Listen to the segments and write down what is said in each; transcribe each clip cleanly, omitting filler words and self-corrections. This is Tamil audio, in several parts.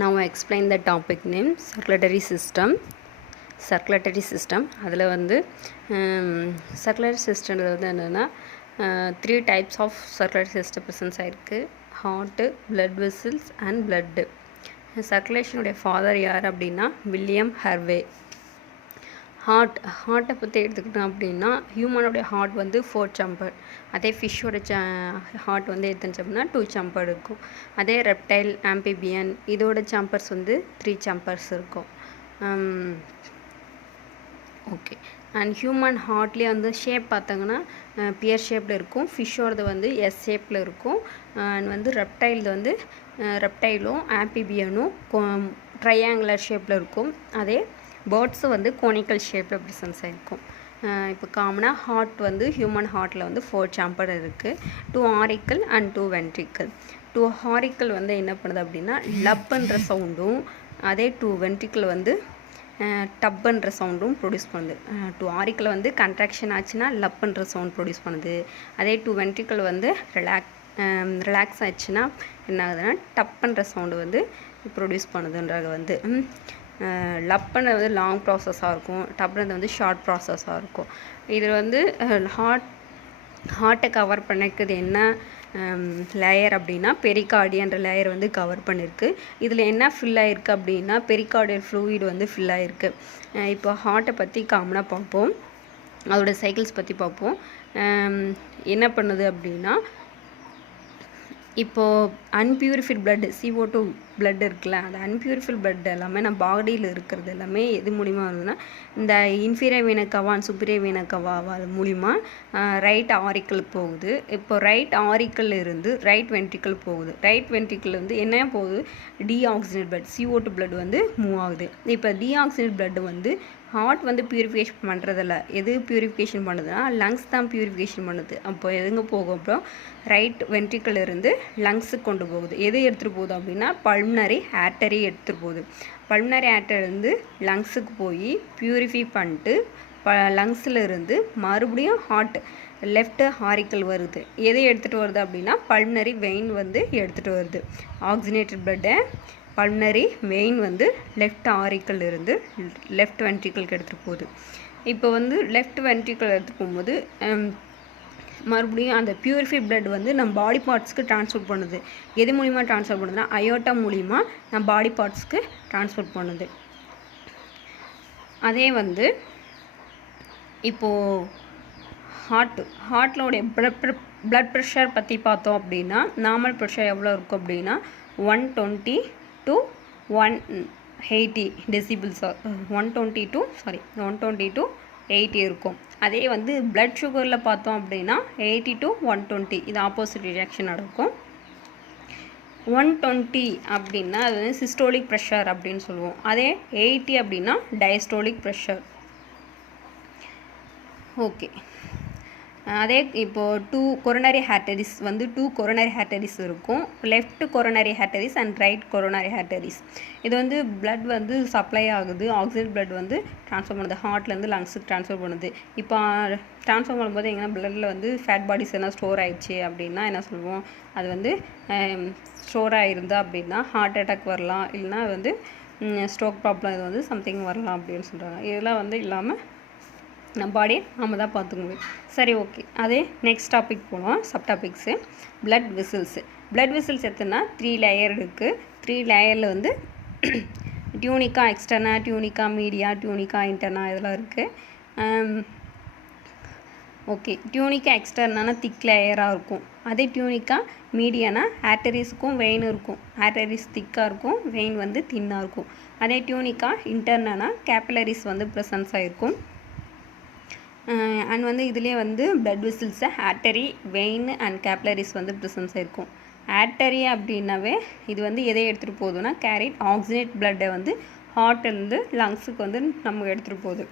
Now I explain the topic name circulatory system. Circulatory system அதில் வந்து circulatory system வந்து என்னென்னா 3 types of circulatory system presence ஆயிருக்கு. heart, blood vessels and blood. சர்க்குலேஷனுடைய ஃபாதர் யார் அப்படின்னா வில்லியம் ஹார்வே. ஹார்ட்டை பற்றி எடுத்துக்கிட்டோம் அப்படின்னா ஹியூமனோடைய ஹார்ட் வந்து 4 சம்பர், அதே ஃபிஷ்ஷோட ஹார்ட் வந்து எத்தனை சம்பர்னா 2 சம்பர் இருக்கும். அதே ரெப்டைல், ஆம்பிபியன் இதோட சம்பர்ஸ் வந்து 3 சம்பர்ஸ் இருக்கும். ஓகே, அண்ட் ஹியூமன் ஹார்ட்லேயே வந்து ஷேப் பார்த்தாங்கன்னா பியர் ஷேப்பில் இருக்கும். ஃபிஷ்ஷோடது வந்து எஸ் ஷேப்பில் இருக்கும். அண்ட் வந்து ரெப்டைலும் ஆம்பிபியனும் ட்ரையாங்குலர் ஷேப்பில் இருக்கும். அதே பேர்ட்ஸு வந்து கோனிக்கல் ஷேப்பில் ப்ரெசன்ஸ் ஆகிருக்கும். இப்போ காமனாக ஹார்ட் வந்து ஹியூமன் ஹார்ட்டில் வந்து 4 சாம்பர் இருக்குது. 2 ஆரிக்கல் அண்ட் 2 வென்ட்ரிக்கல். 2 ஆரிக்கல் வந்து என்ன பண்ணுது அப்படின்னா லப்புன்ற சவுண்டும், அதே 2 வென்ட்ரிக்கல் வந்து டப்புன்ற சவுண்டும் ப்ரொடியூஸ் பண்ணுது. 2 ஆரிக்கல் வந்து கன்ட்ராக்ஷன் ஆச்சுன்னா லப்புன்ற சவுண்ட் ப்ரொடியூஸ் பண்ணுது. அதே 2 வென்ட்ரிக்கல் வந்து ரிலாக்ஸ் ஆச்சுன்னா என்ன ஆகுதுன்னா டப்புன்ற சவுண்டு வந்து ப்ரொடியூஸ் பண்ணுதுன்றது வந்து லப்புன்றது வந்து லாங் ப்ராசஸாக இருக்கும், டப்புன்றது வந்து ஷார்ட் ப்ராசஸாக இருக்கும். இதில் வந்து ஹார்ட்டை கவர் பண்ணிக்கிறது என்ன லேயர் அப்படின்னா பெரிகார்டியன்ற லேயர் வந்து கவர் பண்ணியிருக்கு. இதில் என்ன ஃபில் ஆகிருக்கு அப்படின்னா பெரிகார்டியல் ஃப்ளூயிட் வந்து ஃபில் ஆகிருக்கு. இப்போ ஹார்ட்டை பற்றி காமனாக பார்ப்போம், அதோடய சைக்கிள்ஸ் பற்றி பார்ப்போம். என்ன பண்ணுது அப்படின்னா இப்போது அன்பியூரிஃபைட் பிளட் CO2 பிளட் இருக்குல்ல, அந்த அன்பியூரிஃபைட் பிளட் எல்லாமே நம்ம பாடியில் இருக்கிறது எல்லாமே எது மூலிமா வருதுன்னா இந்த inferior Veena Kala and superior வீனா கவா மூலிமா ரைட் ஆரிக்கலுக்கு போகுது. இப்போ ரைட் ஆரிக்கல் இருந்து ரைட் வென்ட்ரிக்கல் போகுது. ரைட் வென்ட்ரிக்கல் வந்து என்ன போகுது, டீஆக்சிஜனேட் பிளட் CO2 பிளட் வந்து மூவ் ஆகுது. இப்போ டீஆக்சிஜனேட் பிளட் வந்து ஹார்ட் வந்து பியூரிஃபிகேஷன் பண்ணுறதில்ல. எது பியூரிஃபிகேஷன் பண்ணுதுன்னா லங்ஸ் தான் பியூரிஃபிகேஷன் பண்ணுது. அப்போ எதுங்க போகும், அப்புறம் ரைட் வென்ட்ரிக்கல் இருந்து லங்ஸுக்கு கொண்டு போகுது. எது எடுத்துகிட்டு போகுது அப்படின்னா பல்மனரி ஆர்டரி எடுத்துகிட்டு போகுது. பல்மனரி ஆர்டரிலேருந்து லங்ஸுக்கு போய் பியூரிஃபை பண்ணிட்டு லங்ஸில் இருந்து மறுபடியும் ஹார்ட் லெஃப்ட் ஆரிக்கல் வருது. எதை எடுத்துகிட்டு வருது அப்படின்னா பல்மனரி வெயின் வந்து எடுத்துகிட்டு வருது. ஆக்சிஜனேட்டட் பிளட்டை பல்மனரி வெயின் வந்து லெஃப்ட் ஆரிக்கல் இருந்து லெஃப்ட் வென்ட்ரிக்கலுக்கு எடுத்துகிட்டு போகுது. இப்போ வந்து லெஃப்ட் வென்ட்ரிக்கல் எடுத்துகிட்டு போகும்போது மறுபடியும் அந்த பியூரிஃபைட் பிளட் வந்து நம்ம பாடி பார்ட்ஸ்க்கு ட்ரான்ஸ்ஃபர் பண்ணுது. எது மூலிமா ட்ரான்ஸ்ஃபர் பண்ணுதுன்னா அயோட்டா மூலிமா நம்ம பாடி பார்ட்ஸ்க்கு ட்ரான்ஸ்ஃபர் பண்ணுது. அதே வந்து இப்போது ஹார்ட்லோடைய பிளட் ப்ரெஷர் பற்றி பார்த்தோம் அப்படின்னா நார்மல் ப்ரெஷர் எவ்வளோ இருக்கும் அப்படின்னா 120 to 180 டெசிபிள்ஸ் 120 to 80 இருக்கும். அதே வந்து பிளட் சுகரில் பார்த்தோம் அப்படின்னா 80 to 120, இது ஆப்போசிட் ரியாக்ஷன் நடக்கும். 120 அப்படின்னா அது வந்து சிஸ்டோலிக் ப்ரெஷர் அப்படின்னு சொல்லுவோம். அதே 80 அப்படின்னா டயஸ்டோலிக் ப்ரெஷர். ஓகே, அதே இப்போது 2 கொரோனரி ஆர்டரிஸ் வந்து 2 கொரோனரி ஆர்டரிஸ் இருக்கும். Left coronary arteries and right coronary arteries. இது வந்து பிளட் வந்து சப்ளை ஆகுது, ஆக்சிஜன் பிளட் வந்து ட்ரான்ஸ்ஃபர் பண்ணுது, ஹார்ட்லேருந்து லங்ஸுக்கு ட்ரான்ஸ்ஃபர் பண்ணுது. இப்போ ட்ரான்ஸ்ஃபர் பண்ணும்போது எங்கன்னா பிளட்டில் வந்து ஃபேட் பாடிஸ் என்ன ஸ்டோர் ஆகிடுச்சு அப்படின்னா என்ன சொல்லுவோம், அது வந்து ஸ்டோர் ஆகிருந்தா அப்படின்னா ஹார்ட் அட்டாக் வரலாம், இல்லைனா வந்து ஸ்ட்ரோக் ப்ராப்ளம் இது வந்து சம்திங் வரலாம் அப்படின்னு சொல்கிறாங்க. இதெல்லாம் வந்து இல்லாமல் நம்ம பாடியை நாம் தான் பார்த்துக்கணும். சரி, ஓகே. அதே நெக்ஸ்ட் டாபிக் போகலாம், sub topics. Blood vessels. Blood vessels எத்தனா 3 லேயர் இருக்குது. 3 லேயரில் வந்து tunica externa, tunica media, tunica interna இதெல்லாம் இருக்குது. ஓகே, டியூனிக்கா எக்ஸ்டர்னா திக் லேயராக இருக்கும். அதே டியூனிக்கா மீடியானா ஆர்டரிஸுக்கும் வெயின் இருக்கும். ஆர்டரிஸ் திக்காக இருக்கும், வெயின் வந்து தின்னாக இருக்கும். அதே டியூனிக்கா இன்டர்னா கேபிலரிஸ் வந்து ப்ரெசன்ஸ் ஆகிருக்கும். அண்ட் வந்து இதுலேயே வந்து பிளட் வெசல்ஸை ஆர்டரி, வெயின் அண்ட் கேப்லரிஸ் வந்து ப்ரெசன்ஸ் ஆகிருக்கும். ஆர்டரி அப்படின்னாவே இது வந்து எதை எடுத்துகிட்டு போகுதுன்னா கேரிட் ஆக்சிஜனேட் பிளட்டை வந்து ஹார்ட்லேருந்து லங்ஸுக்கு வந்து நமக்கு எடுத்துகிட்டு போகுது.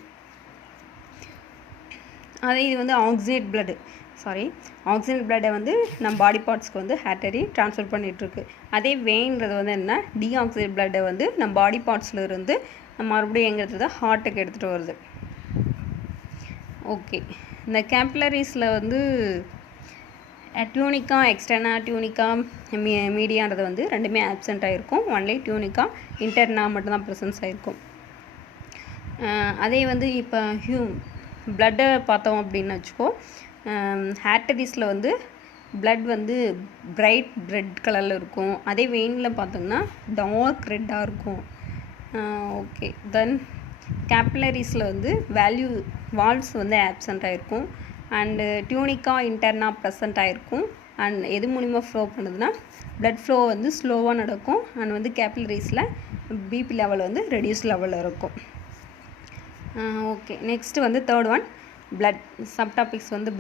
அதே இது வந்து ஆக்சிஜனேட் பிளட்டை வந்து நம்ம பாடி பார்ட்ஸ்க்கு வந்து ஆர்டரி ட்ரான்ஸ்ஃபர் பண்ணிகிட்ருக்கு. அதே வெயின்றது வந்து என்ன, டீஆக்சிஜனேட் பிளட்டை வந்து நம்ம பாடி பார்ட்ஸில் இருந்து மறுபடியும் எங்கே எடுத்துகிட்டு ஹார்ட்டுக்கு எடுத்துகிட்டு வருது. ஓகே, இந்த கேப்லரிஸில் வந்து டியூனிக்கா எக்ஸ்டர்னா டியூனிக்கா மீடியான்றது வந்து ரெண்டுமே ஆப்சென்ட் ஆகிருக்கும். ஒன்லி டியூனிக்கா இன்டர்னா மட்டும்தான் ப்ரெசன்ஸ் ஆகிருக்கும். அதே வந்து இப்போ ப்ளட்டை பார்த்தோம் அப்படின்னு வச்சுக்கோ. ஆர்டரிஸில் வந்து ப்ளட் வந்து பிரைட் ரெட் கலரில் இருக்கும். அதே வெயினில் பார்த்தோம்னா டார்க் ரெட்டாக இருக்கும். ஓகே, தென் கேப்லரிஸில் வந்து வால்வ்ஸ் வந்து ஆப்சென்ட் ஆகிருக்கும். அண்டு டியூனிக்கா இன்டர்னா ப்ரெசென்ட் ஆகிருக்கும். அண்ட் எது மூலிமா ஃப்ளோ பண்ணுதுன்னா ப்ளட் ஃப்ளோ வந்து ஸ்லோவாக நடக்கும். அண்ட் வந்து கேப்லரிஸில் பிபி லெவல் வந்து ரெடியூஸ் லெவலில் இருக்கும். ஓகே, நெக்ஸ்ட்டு வந்து தேர்ட் ஒன் ப்ளட் சப்டாபிக்ஸ் வந்து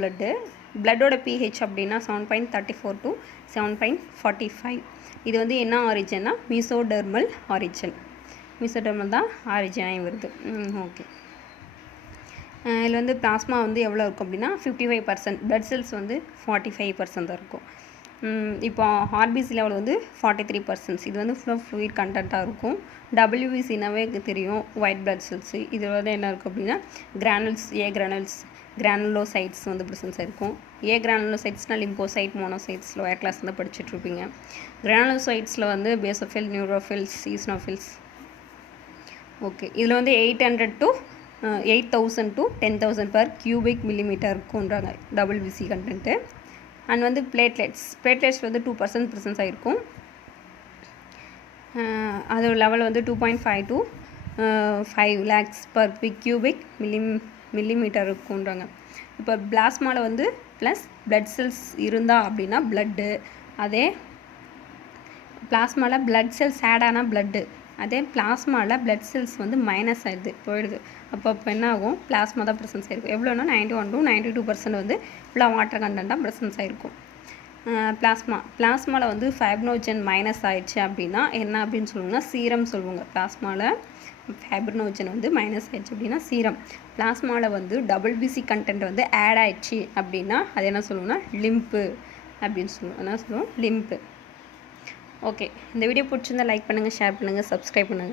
ப்ளட்டோட pH அப்படின்னா 7.34 to 7.45. இது வந்து என்ன ஆரிஜின்னா மீசோடெர்மல் ஆரிஜின். மீசோடெர்மல் தான் ஆரிஜினாகி வருது. ஓகே, இதில் வந்து பிளாஸ்மா வந்து எவ்வளோ இருக்கும் அப்படின்னா 55%. ப்ளட் செல்ஸ் வந்து 45% தான் இருக்கும். இப்போ ஆர்பிசி லெவல் வந்து 43%. இது வந்து ஃப்ளூயிட் கண்டென்ட்டாக இருக்கும். டபிள்யூபிசினாவே தெரியும், ஒயிட் பிளட் செல்ஸு. இது வந்து என்ன இருக்கும் அப்படின்னா கிரானுலோசைட்ஸ் வந்து ப்ரெசன்ஸ் இருக்கும். கிரானுலோசைட்ஸ்னால் லிம்போசைட், மோனோசைட்ஸ் லோயர் கிளாஸ் வந்து படிச்சுட்ருப்பீங்க. கிரானுலோசைட்ஸில் வந்து பேசோஃபில், நியூரோஃபில்ஸ், ஈஸ்னோஃபில்ஸ். ஓகே, இதில் வந்து 800 to 8,000 to 10,000 per cubic millimeter இருக்குன்றாங்க டபிள்யூபிசி கண்டென்ட்டு. அண்ட் வந்து பிளேட்லெட்ஸ் வந்து 2% ப்ரெசன்ஸ் ஆகிருக்கும். அதோட லெவல் வந்து 2.5 to 5 lakhs per cubic millimeter இருக்குன்றாங்க. இப்போ பிளாஸ்மாவில் வந்து ப்ளஸ் பிளட் செல்ஸ் இருந்தால் அப்படின்னா ப்ளட்டு, அதே பிளாஸ்மாவில் பிளட் செல்ஸ் ஆட் ஆனால் ப்ளட்டு, அதே பிளாஸ்மாவில் பிளட் செல்ஸ் வந்து மைனஸ் ஆகிடுது, போயிடுது. அப்போ என்ன ஆகும், பிளாஸ்மா தான் ப்ரெசன்ஸ் ஆகிருக்கும். எவ்வளோன்னா 91 to 92% வந்து ஃபுல்லாக வாட்டர் கண்டென்ட்டாக ப்ரெசன்ஸ் ஆகிருக்கும். பிளாஸ்மாவில் வந்து ஃபைப்ரினோஜன் மைனஸ் ஆயிடுச்சு அப்படின்னா என்ன அப்படின்னு சொல்லுவாங்கன்னா சீரம் சொல்லுவாங்க. பிளாஸ்மாவில் ஃபைப்ரினோஜன் வந்து மைனஸ் ஆயிடுச்சு அப்படின்னா சீரம். பிளாஸ்மாவில் வந்து டபிள்யூபிசி கண்டென்ட் வந்து ஆட் ஆயிடுச்சு அப்படின்னா அது என்ன சொல்லுவோம்னா லிம்ப்பு அப்படின்னு சொல்லுவோம். என்ன சொல்லுவோம், லிம்ப்பு. ஓகே, இந்த வீடியோ பிடிச்சிருந்தா லைக் பண்ணுங்கள், ஷேர் பண்ணுங்கள், சப்ஸ்கிரைப் பண்ணுங்கள்.